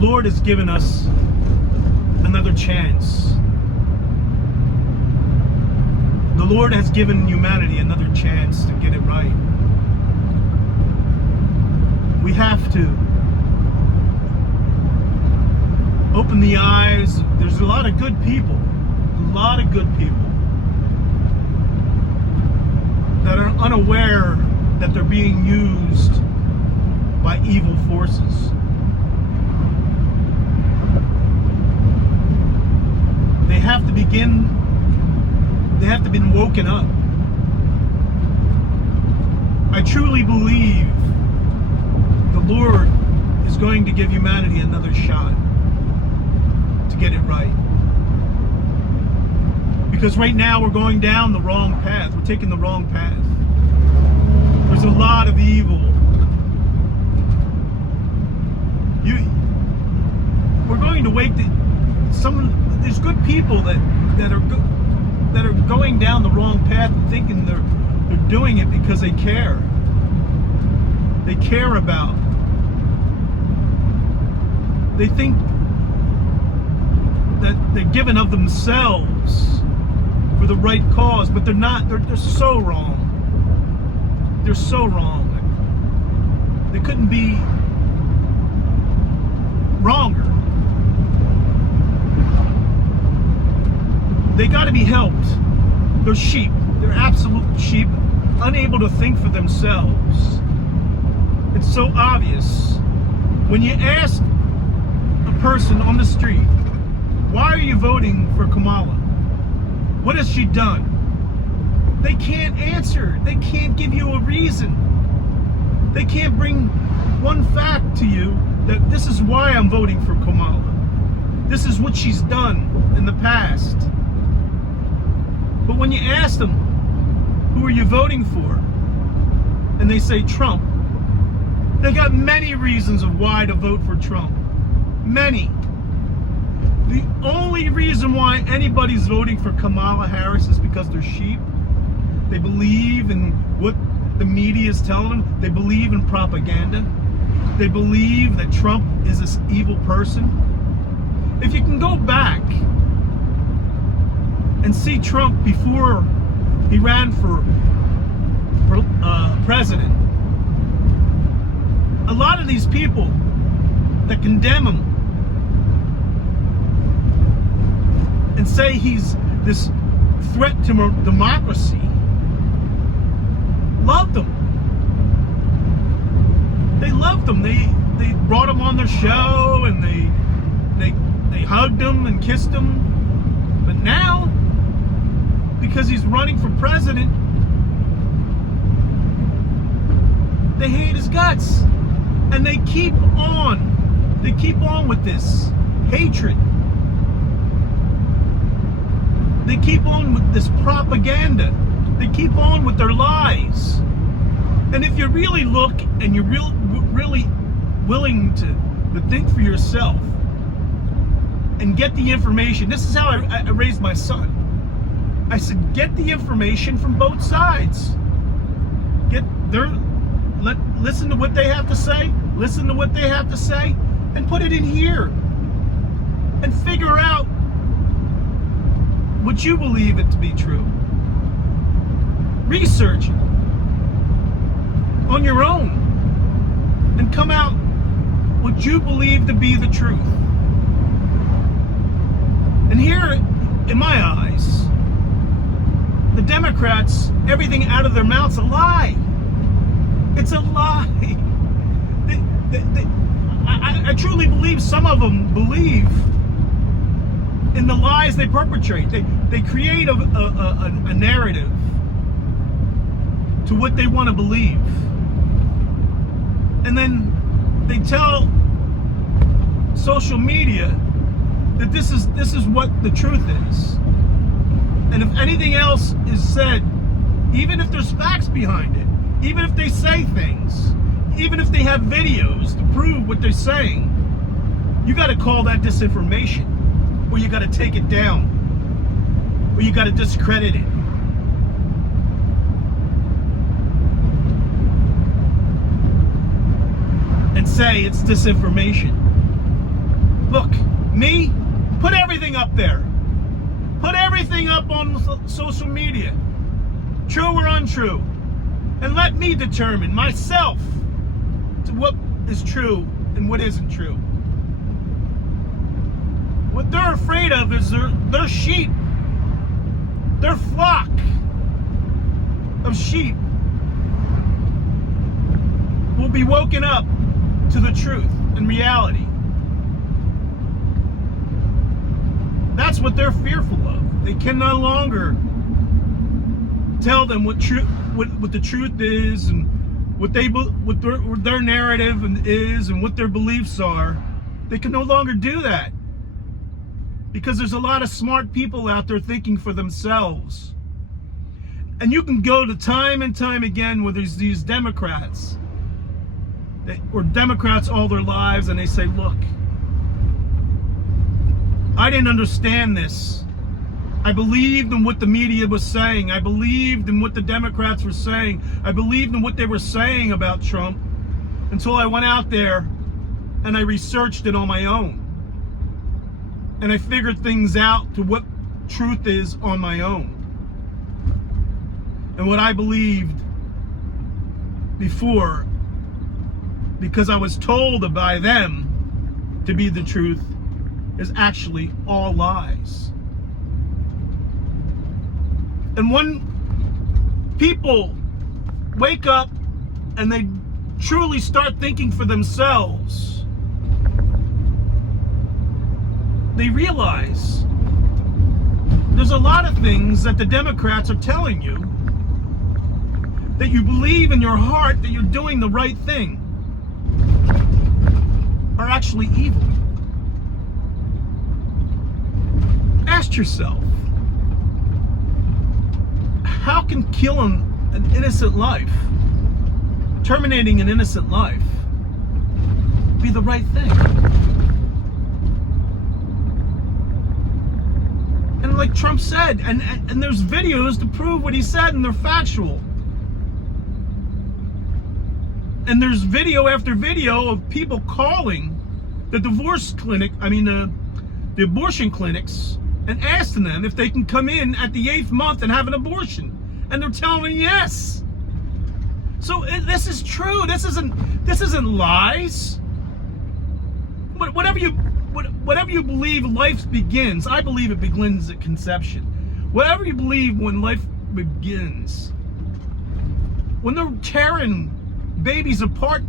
Lord has given us another chance. The Lord has given humanity another chance to get it right. We have to open the eyes. There's a lot of good people, that are unaware that they're being used by evil forces. They have to be woken up. I truly believe the Lord is going to give humanity another shot to get it right. Because right now we're going down the wrong path. We're taking the wrong path. There's a lot of evil. We're going to wake there's good people that are going down the wrong path and thinking they're doing it because they care. They care about. They think that they're giving of themselves for the right cause, but they're not. They're so wrong. They're so wrong. They couldn't be wronger. They got to be helped. They're sheep. They're absolute sheep, unable to think for themselves. It's so obvious. When you ask a person on the street, why are you voting for Kamala? What has she done? They can't answer. They can't give you a reason. They can't bring one fact to you that this is why I'm voting for Kamala. This is what she's done in the past. But when you ask them, who are you voting for? And they say Trump. They got many reasons of why to vote for Trump. Many. The only reason why anybody's voting for Kamala Harris is because they're sheep. They believe in what the media is telling them. They believe in propaganda. They believe that Trump is this evil person. If you can go back and see Trump before he ran for president, a lot of these people that condemn him and say he's this threat to democracy loved him. They loved him. They brought him on their show and they hugged him and kissed him. But now, because he's running for president, they hate his guts. And they keep on with this hatred. They keep on with this propaganda. They keep on with their lies. And if you really look and you're really willing to think for yourself and get the information, this is how I raised my son. I said, get the information from both sides. Listen to what they have to say, and put it in here. And figure out what you believe it to be true. Research it on your own and come out what you believe to be the truth. And here, in my eyes, the Democrats, everything out of their mouth's a lie. It's a lie. I truly believe some of them believe in the lies they perpetrate. They create a narrative to what they want to believe. And then they tell social media that this is what the truth is. And if anything else is said, even if there's facts behind it, even if they say things, even if they have videos to prove what they're saying, you got to call that disinformation, or you got to take it down, or you got to discredit it. And say it's disinformation. Look, me, put everything up there. Put everything up on social media, true or untrue, and let me determine myself what is true and what isn't true. What they're afraid of is their sheep, their flock of sheep will be woken up to the truth and reality. That's what they're fearful of. They can no longer tell them what the truth is and what their narrative is and what their beliefs are. They can no longer do that because there's a lot of smart people out there thinking for themselves. And you can go to time and time again where there's these Democrats or Democrats all their lives, and they say, look, I didn't understand this. I believed in what the media was saying. I believed in what the Democrats were saying. I believed in what they were saying about Trump until I went out there and I researched it on my own. And I figured things out to what truth is on my own. And what I believed before, because I was told by them to be the truth, is actually all lies. And when people wake up and they truly start thinking for themselves, they realize there's a lot of things that the Democrats are telling you that you believe in your heart that you're doing the right thing are actually evil. Ask yourself, how can killing an innocent life, terminating an innocent life, be the right thing? And like Trump said, and there's videos to prove what he said, and they're factual. And there's video after video of people calling the the abortion clinics, and asking them if they can come in at the 8th month and have an abortion, and they're telling them yes. So this is true. This isn't lies. But whatever you believe life begins, I believe it begins at conception. Whatever you believe when life begins, when they're tearing babies apart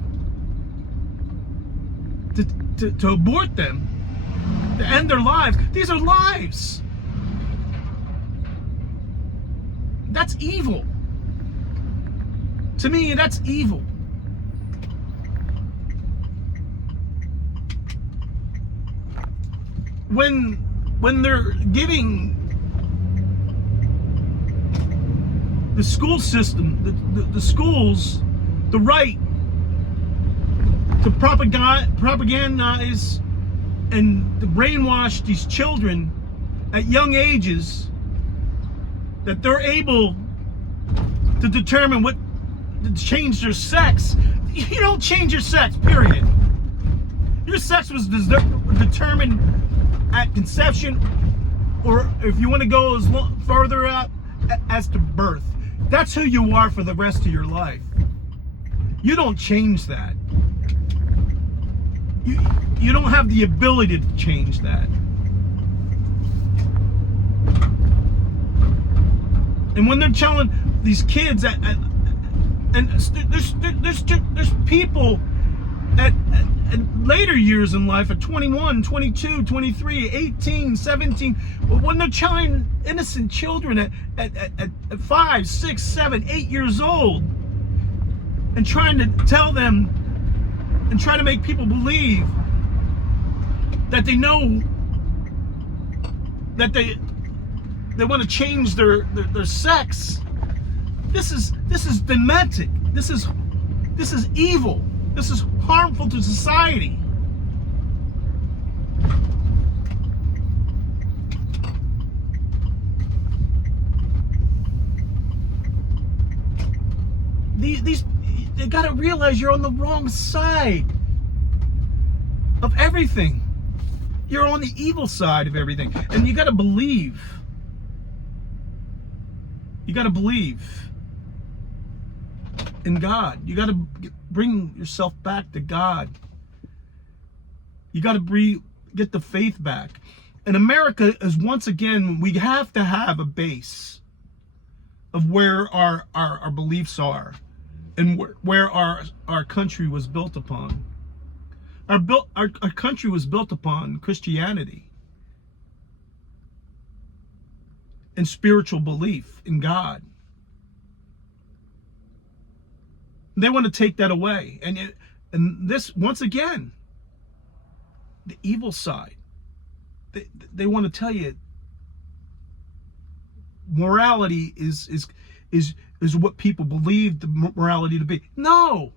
to abort them, to end their lives, these are lives. That's evil. To me, that's evil. When they're giving the school system, the schools, the right to propagandize and to brainwash these children at young ages, that they're able to determine to change their sex. You don't change your sex, period. Your sex was determined at conception, or if you want to go further out, as to birth. That's who you are for the rest of your life. You don't change that. You don't have the ability to change that. And when they're telling these kids and there's people at later years in life, at 21, 22, 23, 18, 17, when they're telling innocent children at 5, 6, 7, 8 years old, and trying to tell them and try to make people believe that they know that they want to change their sex. This is demented. This is evil. This is harmful to society. They gotta realize you're on the wrong side of everything. You're on the evil side of everything. And you got to believe. You got to believe in God. You got to bring yourself back to God. You got to get the faith back. And America is, once again, we have to have a base of where our beliefs are and where our country was built upon. Our country was built upon Christianity and spiritual belief in God. They want to take that away. And this, once again, the evil side. They want to tell you morality is what people believe the morality to be. No.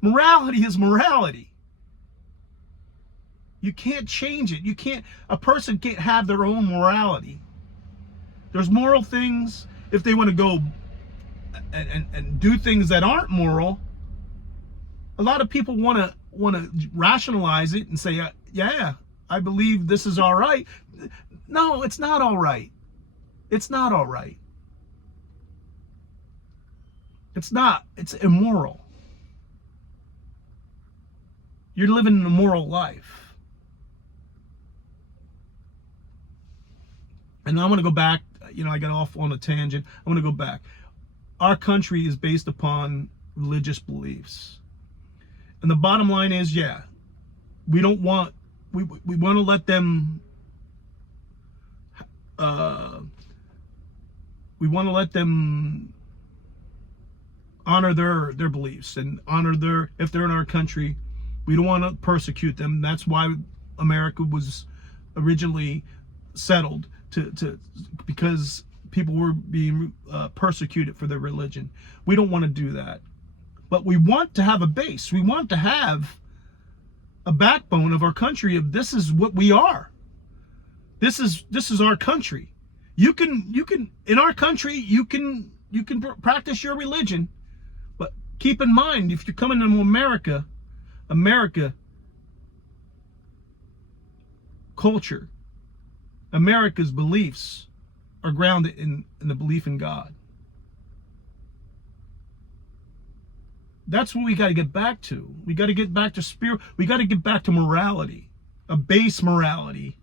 Morality is morality. You can't change it. A person can't have their own morality. There's moral things. If they want to go and do things that aren't moral, a lot of people want to rationalize it and say, yeah, I believe this is all right. No, it's not all right. It's not all right. It's not. It's immoral. You're living an immoral life. And I'm going to go back. I got off on a tangent. I'm going to go back. Our country is based upon religious beliefs. And the bottom line is, we don't want, we want to let them, we want to let them honor their beliefs and honor if they're in our country, we don't want to persecute them. That's why America was originally settled because people were being persecuted for their religion. We don't want to do that. But we want to have a base. We want to have a backbone of our country of this is what we are. This is our country. You can in our country you can practice your religion, but keep in mind if you're coming to America culture, America's beliefs are grounded in the belief in God. That's what we got to get back to. We got to get back to spirit. We got to get back to morality, a base morality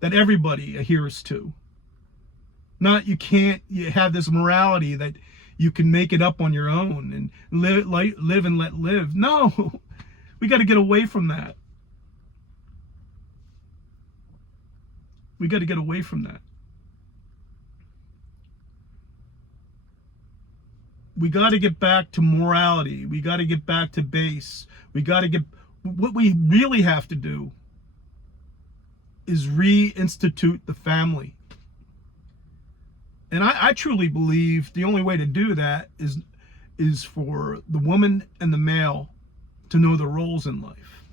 that everybody adheres to. Not you have this morality that you can make it up on your own and live and let live. No, we got to get away from that. We got to get away from that. We got to get back to morality. We got to get back to base. What we really have to do is reinstitute the family. And I truly believe the only way to do that is for the woman and the male to know their roles in life.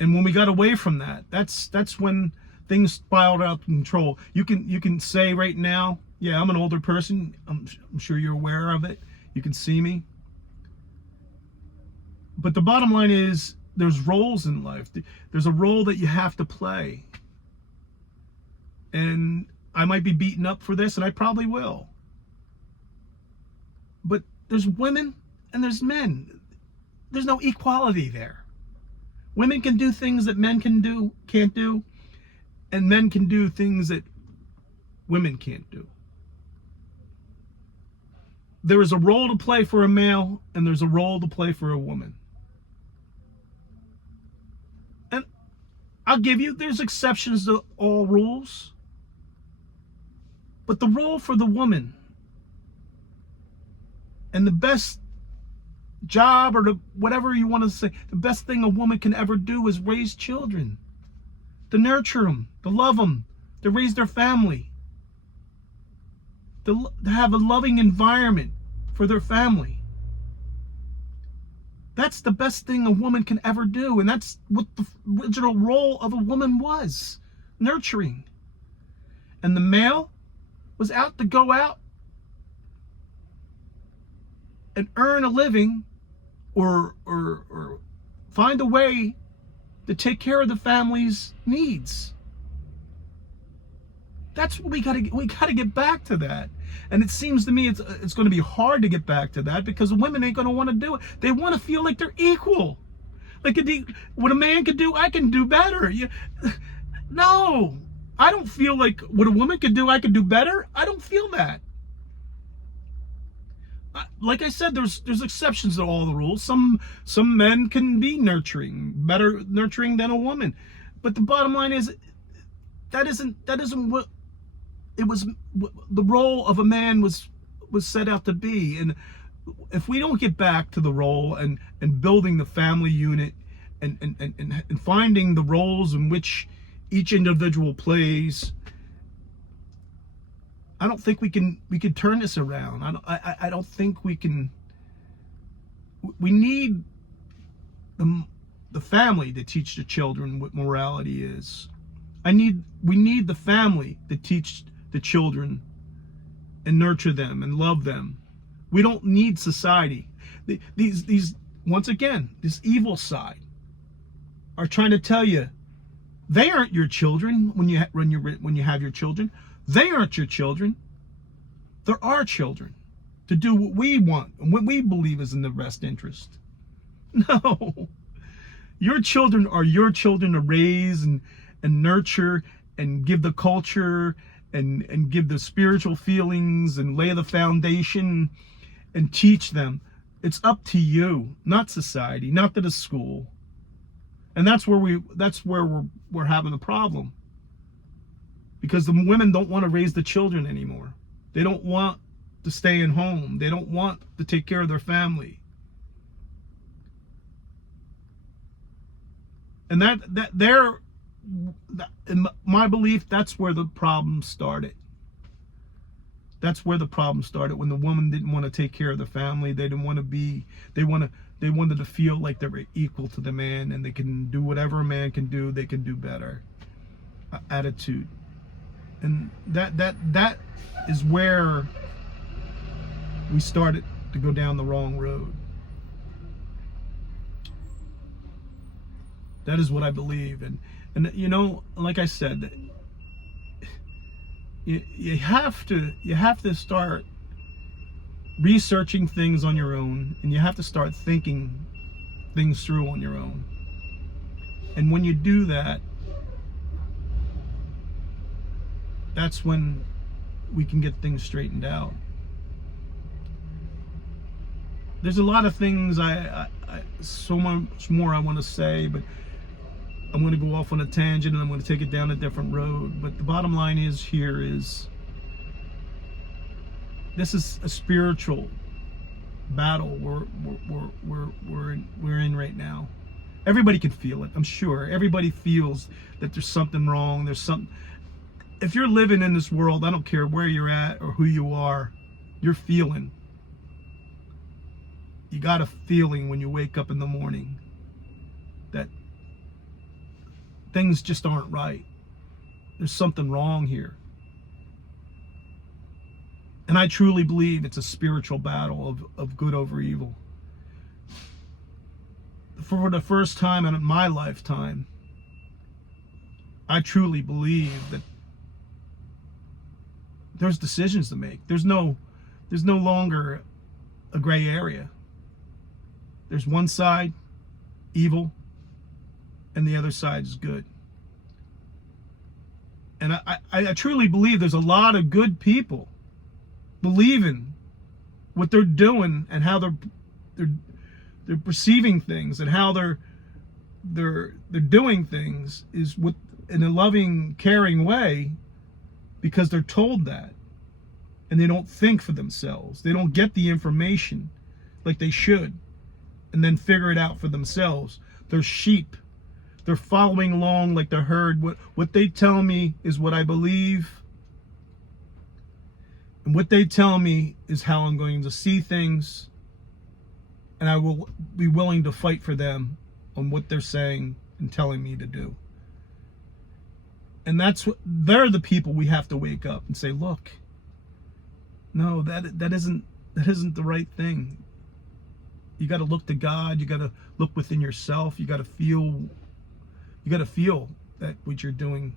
And when we got away from that, that's when things spiraled out of control. You can say right now, yeah, I'm an older person. I'm sure you're aware of it. You can see me. But the bottom line is there's roles in life. There's a role that you have to play. And I might be beaten up for this, and I probably will. But there's women and there's men. There's no equality there. Women can do things that men can't do, and men can do things that women can't do. There is a role to play for a male, and there's a role to play for a woman. And I'll give you, there's exceptions to all rules. But the role for the woman, and the best job or whatever you want to say, the best thing a woman can ever do is raise children, to nurture them, to love them, to raise their family, to have a loving environment for their family. That's the best thing a woman can ever do, and that's what the original role of a woman was, nurturing. And the male was out to go out and earn a living or find a way to take care of the family's needs. That's what we gotta get back to that. And it seems to me it's going to be hard to get back to that because women ain't going to want to do it. They want to feel like they're equal. Like what a man can do, I can do better. No, I don't feel like what a woman can do, I can do better. I don't feel that. Like I said, there's exceptions to all the rules. Some men can be better nurturing than a woman. But the bottom line is that isn't what it was. The role of a man was set out to be. And if we don't get back to the role and building the family unit and finding the roles in which each individual plays, I don't think we can turn this around. I don't think we can. We need the family to teach the children what morality is. We need the family to teach the children and nurture them and love them. We don't need society. These once again, this evil side are trying to tell you they aren't your children when you have your children. They aren't your children. They're our children to do what we want and what we believe is in the best interest. No. Your children are your children to raise and nurture and give the culture and give the spiritual feelings and lay the foundation and teach them. It's up to you, not society, not to the school. And that's where we're having a problem. Because the women don't want to raise the children anymore. They don't want to stay at home. They don't want to take care of their family. And in my belief, that's where the problem started. That's where the problem started, when the woman didn't want to take care of the family. They didn't want to be, they wanted to feel like they were equal to the man and they can do whatever a man can do, they can do better. Attitude. And that is where we started to go down the wrong road. That is what I believe. And you know, like I said, you have to start researching things on your own, and you have to start thinking things through on your own. And when you do that, that's when we can get things straightened out. There's a lot of things so much more I want to say, but I'm going to go off on a tangent and I'm going to take it down a different road. But the bottom line is this is a spiritual battle we're in right now. Everybody can feel it, I'm sure. Everybody feels that there's something wrong. There's something. If you're living in this world, I don't care where you're at or who you are, you're feeling. You got a feeling when you wake up in the morning that things just aren't right. There's something wrong here. And I truly believe it's a spiritual battle of good over evil. For the first time in my lifetime, I truly believe that there's decisions to make. There's no longer a gray area. There's one side, evil, and the other side is good. And I truly believe there's a lot of good people believing what they're doing and how they're perceiving things and how they're doing things is in a loving, caring way, because they're told that, and they don't think for themselves. They don't get the information like they should and then figure it out for themselves. They're sheep. They're following along like the herd. What they tell me is what I believe. And what they tell me is how I'm going to see things. And I will be willing to fight for them on what they're saying and telling me to do. And they're the people we have to wake up and say, look, no, that isn't the right thing. You got to look to God. You got to look within yourself. You got to feel You got to feel that what you're doing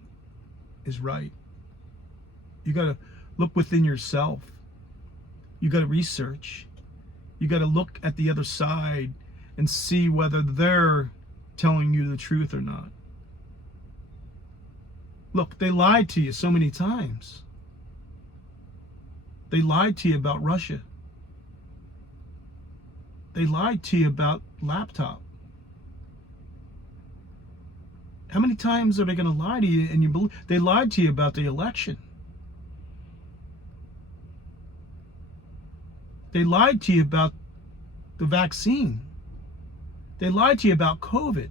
is right. You got to look within yourself. You got to research. You got to look at the other side and see whether they're telling you the truth or not. Look, they lied to you so many times. They lied to you about Russia. They lied to you about laptop. How many times are they going to lie to you and you believe? They lied to you about the election. They lied to you about the vaccine. They lied to you about COVID.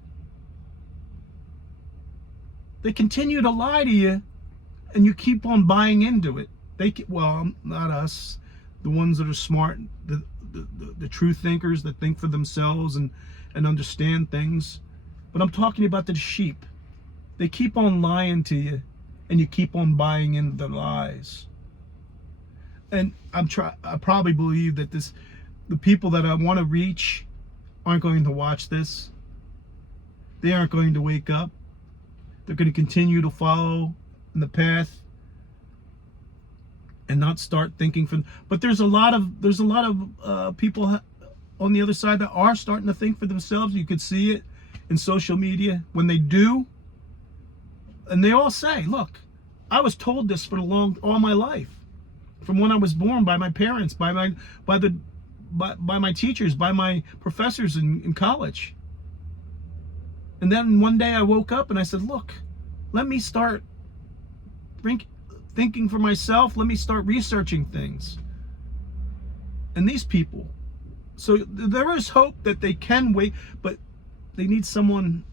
They continue to lie to you, and you keep on buying into it. Well, not us, the ones that are smart, the true thinkers that think for themselves and understand things. But I'm talking about the sheep. They keep on lying to you, and you keep on buying into the lies. And I probably believe that the people that I want to reach aren't going to watch this. They aren't going to wake up. They're going to continue to follow in the path and not start thinking for. But there's a lot of people on the other side that are starting to think for themselves. You could see it in social media when they do, and they all say, "Look, I was told this for all my life, from when I was born, by my parents, by my teachers, by my professors in college." And then one day I woke up and I said, look, let me start thinking for myself. Let me start researching things. And these people, so there is hope that they can wait, but they need someone,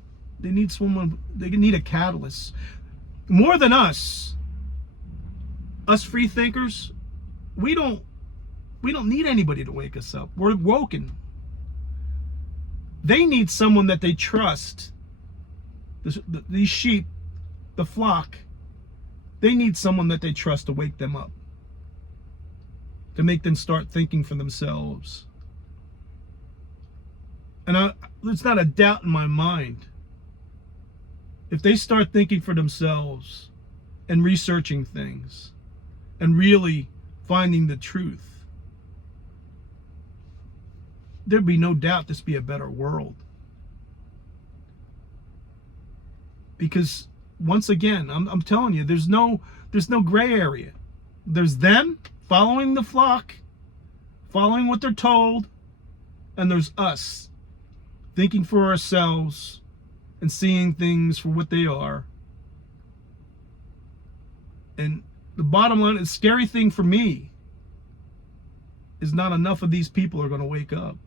they need a catalyst. More than us free thinkers, we don't need anybody to wake us up. We're woken. They need someone that they trust. These sheep, the flock, they need someone that they trust to wake them up, to make them start thinking for themselves. And there's not a doubt in my mind, if they start thinking for themselves and researching things and really finding the truth, there'd be no doubt this be a better world. Because once again, I'm telling you, there's no gray area. There's them following the flock, following what they're told, and there's us thinking for ourselves and seeing things for what they are. And the bottom line, the scary thing for me is not enough of these people are going to wake up.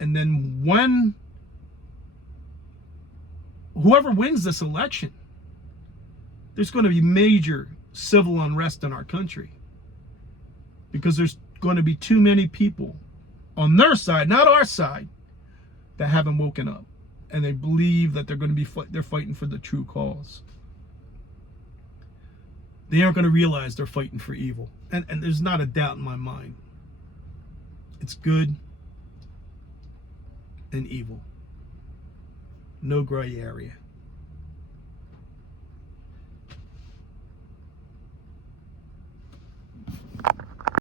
And then when whoever wins this election, there's going to be major civil unrest in our country, because there's going to be too many people on their side, not our side, that haven't woken up, and they believe that they're going to be they're fighting for the true cause. They aren't going to realize they're fighting for evil, and there's not a doubt in my mind. It's good and evil. No gray area.